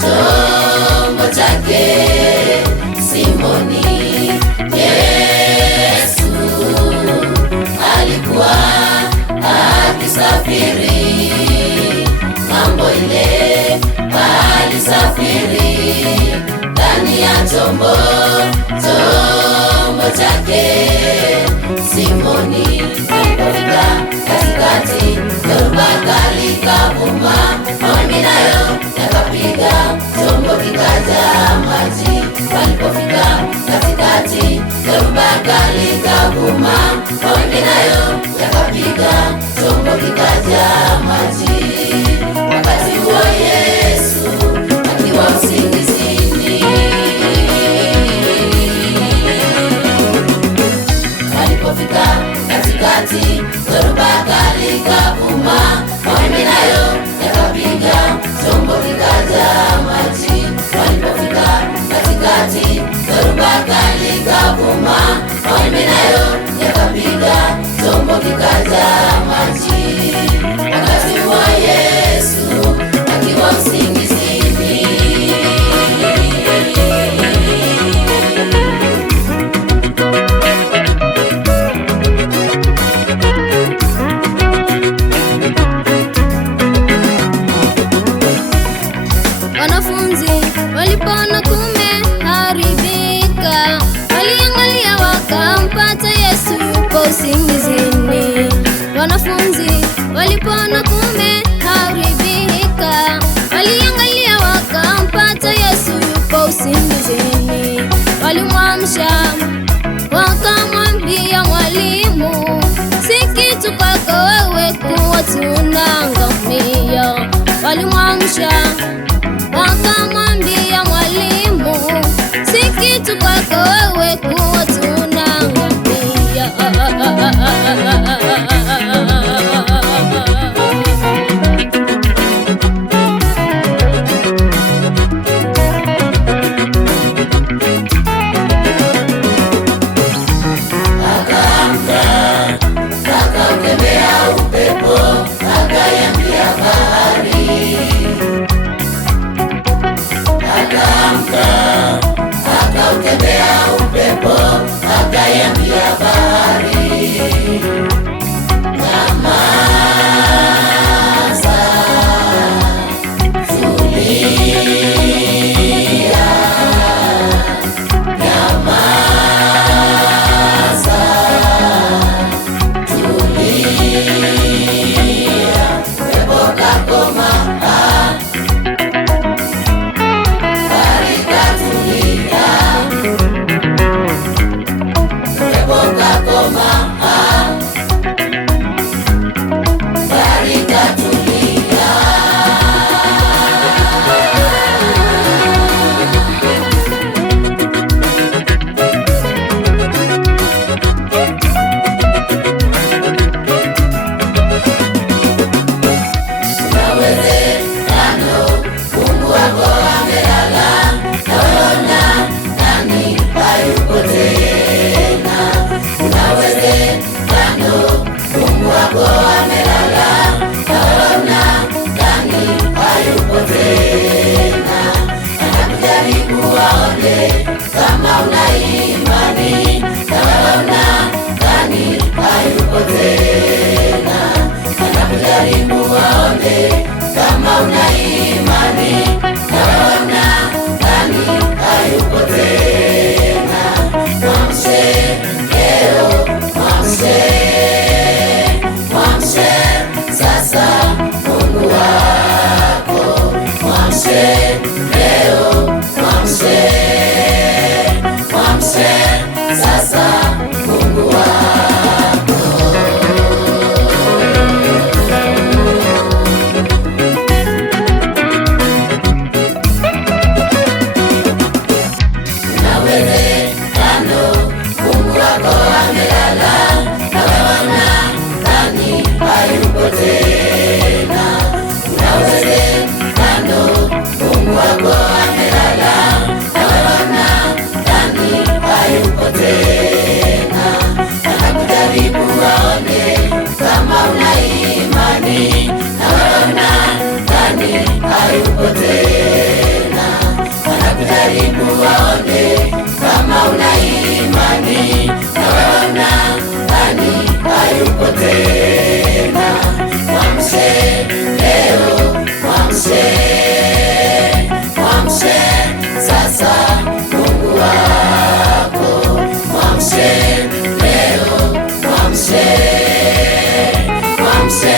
chombo chake Simoni. Yesu alikuwa akisafiri ng'ambo ile, alisafiri ndani ya chombo chake Simoni. Alipofika katikati, dhoruba kali ikavuma, mawimbi nayo yakapiga, chombo kikajaa maji. Alipofika katikati, dhoruba kali ikavuma, mawimbi nayo yakapiga, chombo kikajaa maji. Wakati huo Yesu akiwa usingizini, alipofika katikati, dhoruba kali ikavuma, mawimbi nayo yakapiga, chombo kikajaa maji. Walipofika katikati, dhoruba kali ikavuma, mawimbi nayo yakapiga, chombo kikajaa maji. Wakati huo Yesu akiwa usingizini, wanafunzi walipoona kumeharibika, waliangalia wakampata Yesu yupo usingizini. Wanafunzi walipoona kumeharibika, waliangalia wakampata Yesu yupo usingizini. Walimwamsha wakamwambia, Mwalimu, si kitu kwako wewe kuwa tunangamia. Walimwamsha wakamwambia, Mwalimu, si kitu kwako wewe kuwa tunangamia. akaukemea upepo, akaiambia bahari. Akaukemea upepo, akaiambia bahari, nyamaza, tulia. Nyamaza, tulia. Upepo kakoma, bahari katulia. Upepo kakoma, bahari katulia. Unawezekano Mungu wako amelala, naona nani hayuko tena. Unawezekano Mungu wako amelala, naona nani hayuko tena. Anakujaribu waone kama una imani, naona nani hayuko tena. Anakujaribu waone kama una imani, naona nani hayuko tena. Mwamshe leo, mwamshe, mwamshe sasa Mungu wako. Mwamshe leo, mwamshe, mwamshe jaribu waone kama una imani, na wewe unadhani hayupo tena. Mwamshe leo, mwamshe, mwamshe sasa Mungu wako. Mwamshe leo, mwamshe, mwamshe